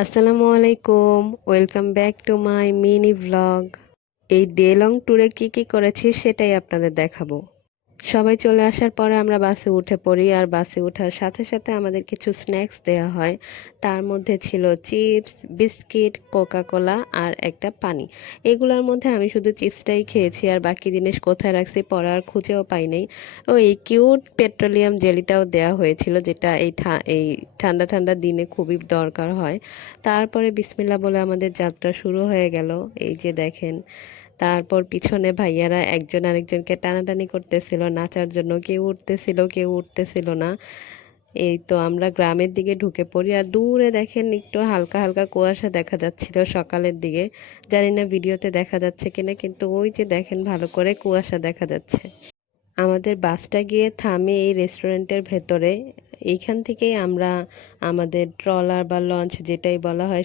আসসালামু আলাইকুম, welcome back to my mini vlog. এই ডে লং ট্যুরে কি করেছি সেটাই আপনাদের দেখাবো। সবাই চলে আসার পরে আমরা বাসে উঠে পড়ি, আর বাসে ওঠার সাথে সাথে আমাদের কিছু স্ন্যাক্স দেওয়া হয়। তার মধ্যে ছিল চিপস, বিস্কিট, কোকা কোলা আর একটা পানি। এগুলোর মধ্যে আমি শুধু চিপসটাই খেয়েছি, আর বাকি জিনিস কোথায় রাখছি পরে আর খুঁজেও পাই নাই। ও এই কিউট পেট্রোলিয়াম জেলিটাও দেওয়া হয়েছিল, যেটা এই ঠান্ডা ঠান্ডা দিনে খুবই দরকার হয়। তারপরে বিসমিল্লাহ বলে আমাদের যাত্রা শুরু হয়ে গেল। এই যে দেখেন, তারপর পিছনে ভাইয়ারা একজন আরেকজনকে টানাটানি করতেছিল নাচার জন্য, কেউ উঠতেছিল কেউ উঠতেছিল না। এই তো আমরা গ্রামের দিকে ঢুকে পড়ি, আর দূরে দেখেন একটু হালকা হালকা কুয়াশা দেখা যাচ্ছিল সকালের দিকে। জানি না ভিডিওতে দেখা যাচ্ছে কিনা, কিন্তু ওই যে দেখেন ভালো করে কুয়াশা দেখা যাচ্ছে। আমাদের বাসটা গিয়ে থামে এই রেস্টুরেন্টের ভেতরে। এইখান থেকেই আমরা আমাদের ট্রলার বা লঞ্চ যেটাই বলা হয়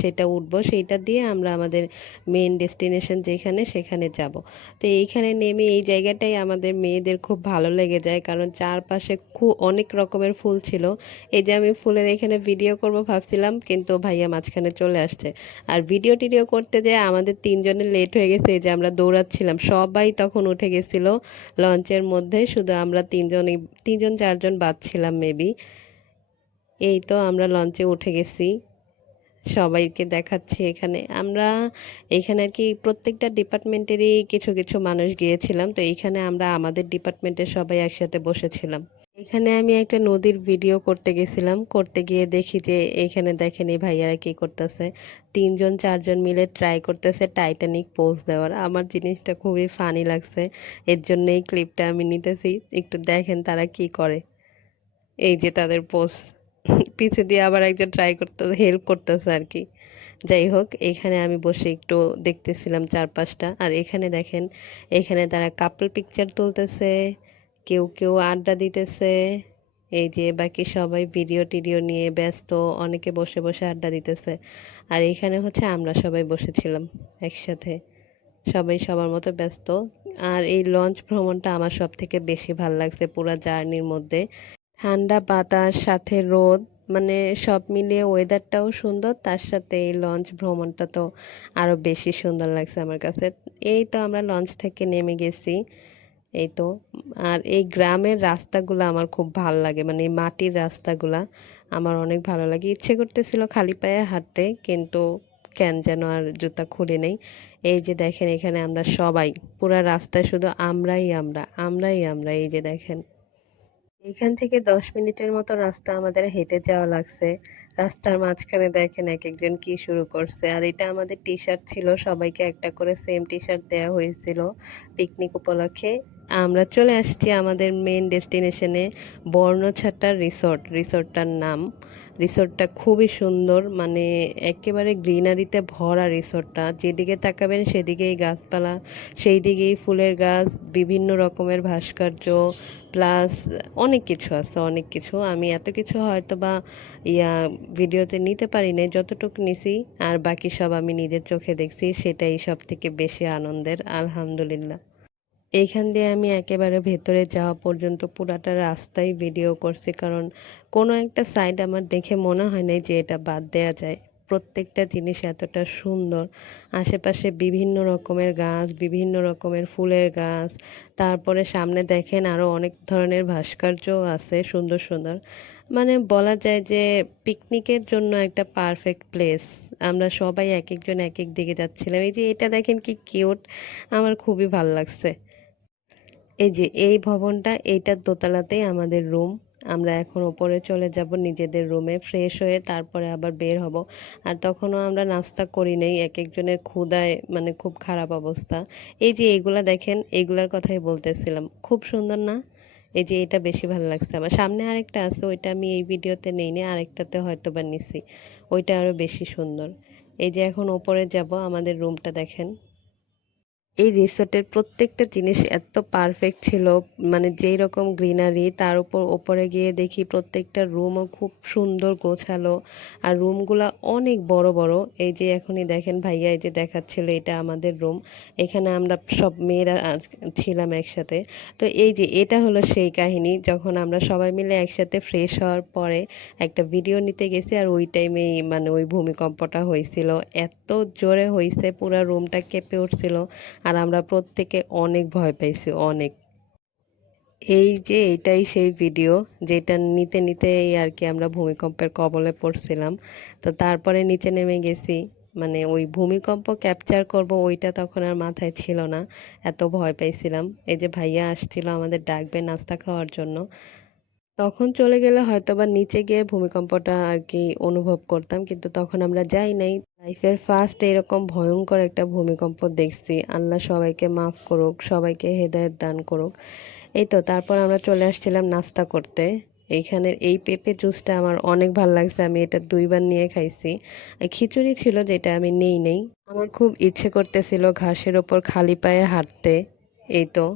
সেটা উঠবো, সেইটা দিয়ে আমরা আমাদের মেন ডেস্টিনেশন যেখানে সেখানে যাব। তো এইখানে নেমে এই জায়গাটাই আমাদের মেয়েদের খুব ভালো লেগে যায়, কারণ চারপাশে খুব অনেক রকমের ফুল ছিল। এই যে আমি ফুলের এখানে ভিডিও করব ভাবছিলাম, কিন্তু ভাইয়া মাঝখানে চলে আসছে। আর ভিডিও টিডিও করতে যেয়ে আমাদের তিনজনের লেট হয়ে গেছে। এই যে আমরা দৌড়াচ্ছিলাম, সবাই তখন উঠে গেছিলো লঞ্চের মধ্যে, শুধু আমরা তিনজন চারজন বাদ ছিলাম মেবি। এই তো আমরা লঞ্চে উঠে গেছি, সবাইকে দেখাচ্ছি। এখানে আর কি প্রত্যেকটা ডিপার্টমেন্টেরই কিছু কিছু মানুষ গিয়েছিলাম, তো এইখানে আমরা আমাদের ডিপার্টমেন্টের সবাই একসাথে বসেছিলাম। এখানে আমি একটা নদীর ভিডিও করতে গেছিলাম, করতে গিয়ে দেখি যে এখানে দেখেন এই ভাইয়ারা কি করতেছে। তিনজন চারজন মিলে ট্রাই করতেছে টাইটানিক পোজ দেওয়ার। আমার জিনিসটা খুবই ফানি লাগছে, এর জন্য এই ক্লিপটা আমি নিতেছি। একটু দেখেন তারা কি করে। এই যে তাদের পোজ, পিছে দিয়ে আবার একজন ট্রাই করতে হেল্প করতেছে আর কি। যাই হোক, এখানে আমি বসে একটু দেখতেছিলাম চারপাশটা। আর এখানে দেখেন, এখানে তারা কাপল পিকচার তুলতেছে, কেউ কেউ আড্ডা দিতেছে। এই যে বাকি সবাই ভিডিও টিডিও নিয়ে ব্যস্ত, অনেকে বসে বসে আড্ডা দিতেছে। আর এইখানে হচ্ছে আমরা সবাই বসেছিলাম একসাথে, সবাই সবার মতো ব্যস্ত। আর এই লঞ্চ ভ্রমণটা আমার সব থেকে বেশি ভাল লাগছে পুরো জার্নির মধ্যে। ঠান্ডা বাতাস, সাথে রোদ, মানে সব মিলিয়ে ওয়েদারটাও সুন্দর, তার সাথে এই লঞ্চ ভ্রমণটা তো আরও বেশি সুন্দর লাগছে আমার কাছে। এই তো আমরা লঞ্চ থেকে নেমে গেছি। এই তো, আর এই গ্রামের রাস্তাগুলো আমার খুব ভালো লাগে, মানে এই মাটির রাস্তাগুলা আমার অনেক ভালো লাগে। ইচ্ছে করতেছিল খালি পায়ে হাঁটতে, কিন্তু কেন যেন আর জুতা খুলি নেই। এই যে দেখেন, এখানে আমরা সবাই পুরা রাস্তায় শুধু আমরাই আমরা। এই যে দেখেন, এখান থেকে 10 মিনিটের মতো রাস্তা আমাদের হেঁটে যাওয়া লাগছে। রাস্তার মাঝখানে দেখেন এক একজন কি শুরু করছে। আর এটা আমাদের টি শার্ট ছিল, সবাইকে একটা করে সেম টি শার্ট দেওয়া হয়েছিল পিকনিক উপলক্ষে। আমরা চলে আসছি আমাদের মেন ডেস্টিনেশনে, বর্ণছাটা রিসোর্টটার নাম। রিসোর্টটা খুবই সুন্দর, মানে একেবারে গ্রিনারিতে ভরা রিসোর্টটা। যেদিকে তাকাবেন সেদিকেই গাছপালা, সেই দিকেই ফুলের গাছ, বিভিন্ন রকমের ভাস্কর্য, প্লাস অনেক কিছু আছে, অনেক কিছু। আমি এত কিছু হয়তো বা ইয়া ভিডিওতে নিতে পারি নাই, যতটুকু নিছি। আর বাকি সব আমি নিজের চোখে দেখছি, সেটাই সব থেকে বেশি আনন্দের, আলহামদুলিল্লাহ। এইখান দিয়ে আমি একেবারে ভেতরে যাওয়া পর্যন্ত পুরাটা রাস্তায় ভিডিও করছি, কারণ কোনো একটা সাইড আমার দেখে মনে হয় নাই যে এটা বাদ দেওয়া যায়। প্রত্যেকটা জিনিস এতটা সুন্দর, আশেপাশে বিভিন্ন রকমের গাছ, বিভিন্ন রকমের ফুলের গাছ। তারপরে সামনে দেখেন আরও অনেক ধরনের ভাস্কর্য আছে, সুন্দর সুন্দর। মানে বলা যায় যে পিকনিকের জন্য একটা পারফেক্ট প্লেস। আমরা সবাই এক একজন এক এক দিকে যাচ্ছিলাম। এই যে এটা দেখেন কি কিউট, আমার খুবই ভালো লাগছে। এই যে এই ভবনটা, এইটার দোতলাতেই আমাদের রুম। আমরা এখন ওপরে চলে যাব নিজেদের রুমে, ফ্রেশ হয়ে তারপরে আবার বের হব। আর তখনও আমরা নাস্তা করি নাই, এক একজনের ক্ষুধায় মানে খুব খারাপ অবস্থা। এই যে এইগুলা দেখেন, এইগুলার কথাই বলতেছিলাম, খুব সুন্দর না? এই যে এটা বেশি ভালো লাগছে আমার। সামনে আরেকটা আছে, ওইটা আমি এই ভিডিওতে নেইনি, আরেকটাতে হয়তো বা নিছি, ওইটা আরও বেশি সুন্দর। এই যে এখন ওপরে যাব, আমাদের রুমটা দেখেন। এই রিসোর্টের প্রত্যেকটা জিনিস এত পারফেক্ট ছিল, মানে যেই রকম গ্রিনারি তার উপর ওপরে গিয়ে দেখি প্রত্যেকটা রুমও খুব সুন্দর গোছালো, আর রুমগুলা অনেক বড় বড়। এই যে এখনই দেখেন ভাইয়া এই যে দেখাচ্ছিল এটা আমাদের রুম, এখানে আমরা সব মেয়েরা ছিলাম একসাথে। তো এই যে এটা হলো সেই কাহিনী, যখন আমরা সবাই মিলে একসাথে ফ্রেশ হওয়ার পরে একটা ভিডিও নিতে গেছি, আর ওই টাইমেই মানে ওই ভূমিকম্পটা হয়েছিল। এত জোরে হয়েছে পুরো রুমটা কেঁপে উঠছিল, আর আমরা প্রত্যেকে অনেক ভয় পাইছি অনেক। এই যে এটাই সেই ভিডিও যেটা নিতে নিতে এই আর কি আমরা ভূমিকম্পের কবলে পড়ছিলাম। তো তারপরে নিচে নেমে গেছি, মানে ওই ভূমিকম্প ক্যাপচার করব ওইটা তখন আর মাথায় ছিল না, এত ভয় পাইছিলাম। এই যে ভাইয়া আসছিল আমাদের ডাকবে নাস্তা খাওয়ার জন্য, তখন চলে গেলে হয়তোবা নিচে গিয়ে ভূমিকম্পটা আর কি অনুভব করতাম, কিন্তু তখন আমরা যাই নাই। লাইফের ফার্স্ট এরকম ভয়ঙ্কর একটা ভূমিকম্প দেখছি। আল্লাহ সবাইকে মাফ করুক, সবাইকে হেদায়েত দান করুক। এই তো তারপর আমরা চলে আসছিলাম নাস্তা করতে। এইখানের এই পেঁপে জুসটা আমার অনেক ভালো লাগছে, আমি এটা 2বার নিয়ে খাইছি। খিচুড়ি ছিল যেটা আমি নেই। আমার খুব ইচ্ছে করতেছিল ঘাসের ওপর খালি পায়ে হাঁটতে। এই তো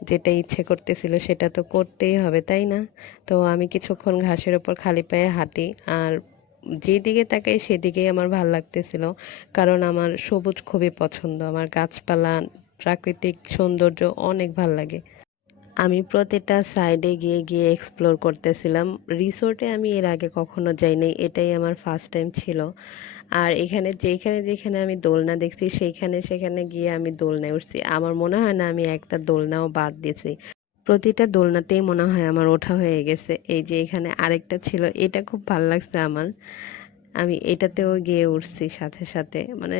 যেটা ইচ্ছে করতেছিল সেটা তো করতেই হবে, তাই না? তো আমি কিছুক্ষণ ঘাসের ওপর খালি পায়ে হাঁটি, আর যেদিকে তাকাই সেদিকেই আমার ভাল লাগতেছিল, কারণ আমার সবুজ খুবই পছন্দ, আমার গাছপালা প্রাকৃতিক সৌন্দর্য অনেক ভাল লাগে। আমি প্রতিটা সাইডে গিয়ে গিয়ে এক্সপ্লোর করতেছিলাম। রিসোর্টে আমি এর আগে কখনো যাই নাই, এটাই আমার ফার্স্ট টাইম ছিল। আর এখানে যেখানে যেখানে আমি দোলনা দেখছি সেইখানে সেখানে গিয়ে আমি দোলনায় উঠছি। আমার মনে হয় না আমি একটা দোলনাও বাদ দিয়েছি, প্রতিটা দোলনাতেই মনে হয় আমার ওঠা হয়ে গেছে। এই যে এখানে আরেকটা ছিল, এটা খুব ভালো লাগছে আমার, আমি এটাতেও গিয়ে উঠছি সাথে সাথে, মানে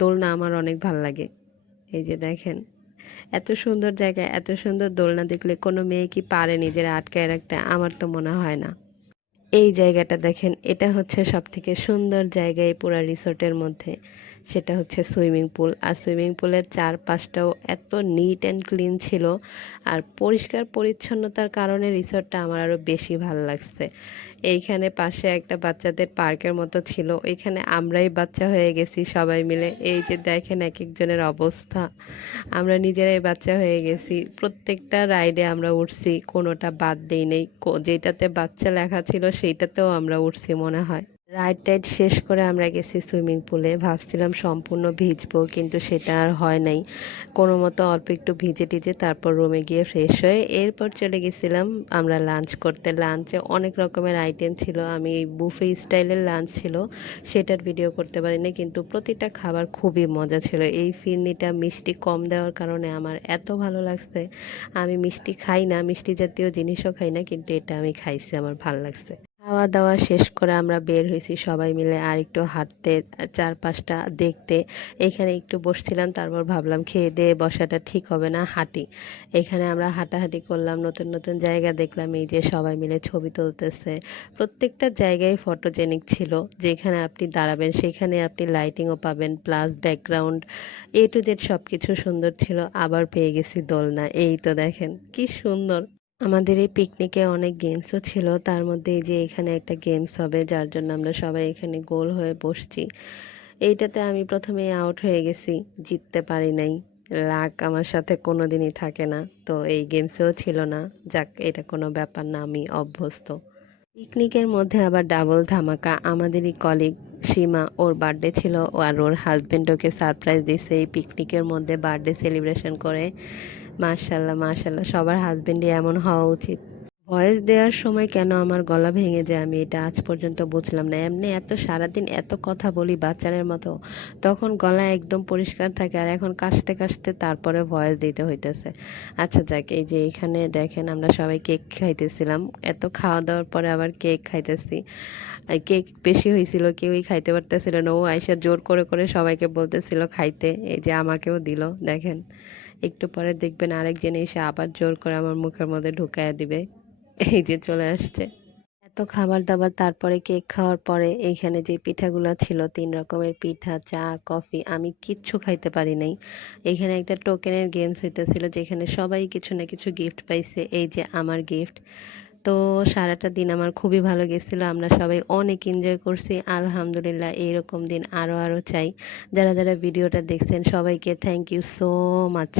দোলনা আমার অনেক ভাল লাগে। এই যে দেখেন এত সুন্দর জায়গায় এত সুন্দর দোলনা দেখলে কোনো মেয়ে কি পারে নিজেরা আটকায় রাখতে? আমার তো মনে হয় না। এই জায়গাটা দেখেন, এটা হচ্ছে সবথেকে সুন্দর জায়গা এই পুরা রিসোর্টের মধ্যে, সেটা হচ্ছে সুইমিং পুল। আর সুইমিং পুলের চারপাশটাও এত নিট অ্যান্ড ক্লিন ছিল, আর পরিষ্কার পরিচ্ছন্নতার কারণে রিসোর্টটা আমার আরও বেশি ভালো লাগছে। এইখানে পাশে একটা বাচ্চাদের পার্কের মতো ছিল, এখানে আমরাই বাচ্চা হয়ে গেছি সবাই মিলে। এই যে দেখেন এক একজনের অবস্থা, আমরা নিজেরাই বাচ্চা হয়ে গেছি। প্রত্যেকটা রাইডে আমরা উঠছি, কোনোটা বাদ দেই নেই। যেটাতে বাচ্চা লেখা ছিল সেইটাতেও আমরা উঠছি মনে হয়। রাইড টাইড শেষ করে আমরা গেছি সুইমিং পুলে, ভাবছিলাম সম্পূর্ণ ভিজবো, কিন্তু সেটা আর হয় নাই। কোনো মতো অল্প একটু ভিজে টিজে তারপর রুমে গিয়ে ফ্রেশ হয়ে এরপর চলে গেছিলাম আমরা লাঞ্চ করতে। লাঞ্চে অনেক রকমের আইটেম ছিল, আমি বুফে স্টাইলের লাঞ্চ ছিল সেটার ভিডিও করতে পারিনি, কিন্তু প্রতিটা খাবার খুবই মজা ছিল। এই ফিরনিটা মিষ্টি কম দেওয়ার কারণে আমার এত ভালো লাগছে। আমি মিষ্টি খাই না, মিষ্টি জাতীয় জিনিসও খাই না, কিন্তু এটা আমি খাইছি, আমার ভালো লাগছে। খাওয়া দাওয়া শেষ করে আমরা বের হয়েছি সবাই মিলে আর একটু হাঁটতে, চারপাশটা দেখতে। এখানে একটু বসছিলাম, তারপর ভাবলাম খেয়ে দিয়ে বসাটা ঠিক হবে না, হাঁটি। এখানে আমরা হাঁটাহাঁটি করলাম, নতুন নতুন জায়গা দেখলাম। এই যে সবাই মিলে ছবি তুলতেছে, প্রত্যেকটা জায়গায় ফটোজেনিক ছিল। যেখানে আপনি দাঁড়াবেন সেখানে আপনি লাইটিংও পাবেন, plus background A to Z সব কিছু সুন্দর ছিল। আবার পেয়ে গেছি দোলনা, এই তো দেখেন কি সুন্দর। আমাদের এই পিকনিকে অনেক গেমসও ছিল, তার মধ্যে এই যে এখানে একটা গেমস হবে যার জন্য আমরা সবাই এখানে গোল হয়ে বসছি। এইটাতে আমি প্রথমে আউট হয়ে গেছি, জিততে পারি নাই। লাক আমার সাথে কোনো দিনই থাকে না, তো এই গেমসেও ছিল না। যাক, এটা কোনো ব্যাপার না, আমি অভ্যস্ত। পিকনিকের মধ্যে আবার ডাবল ধামাকা, আমাদেরই কলিগ সীমা, ওর বার্থডে ছিল, আর ওর হাজব্যান্ড ওকে সারপ্রাইজ দিছে এই পিকনিকের মধ্যে বার্থডে সেলিব্রেশন করে। মাশাল্লাহ মাশাল্লাহ, সবার হাজব্যান্ডই এমন হওয়া উচিত। ভয়েস দেওয়ার সময় কেন আমার গলা ভেঙে যায় আমি এটা আজ পর্যন্ত বুঝলাম না। এমনি এত সারাদিন এত কথা বলি বাচ্চাদের মতো, তখন গলা একদম পরিষ্কার থাকে, আর এখন কাশতে কাশতে তারপরে ভয়েস দিতে হইতেছে। আচ্ছা যাক, এই যে এখানে দেখেন আমরা সবাই কেক খাইতেছিলাম, এত খাওয়া দাওয়ার পরে আবার কেক খাইতেছি। কেক বেশি হয়েছিল, কেউই খাইতে পারতেছিল না, ও আয়সা জোর করে করে সবাইকে বলতেছিল খাইতে, এই যে আমাকেও দিল। দেখেন একটু পরে দেখবেন আরেকজন এসে আবার জোর করে আমার মুখের মধ্যে ঢুকাইয়া দিবে। এই যে চলে আসছে। এত খাবার দাবার তারপরে কেক খাওয়ার পরে এইখানে যে পিঠাগুলো ছিল, 3 রকমের পিঠা, চা, কফি, আমি কিচ্ছু খাইতে পারি নাই। এইখানে একটা টোকেনের গেমস হইতেছিল যেখানে সবাই কিছু না কিছু গিফট পাইছে, এই যে আমার গিফট। তো তো সারাটা দিন আমার খুবই ভালো গেছিলো, আমরা সবাই অনেক এনজয় করছি। আলহামদুলিল্লাহ, এইরকম দিন আরও চাই। যারা যারা ভিডিওটা দেখছেন সবাইকে থ্যাংক ইউ সো মাচ।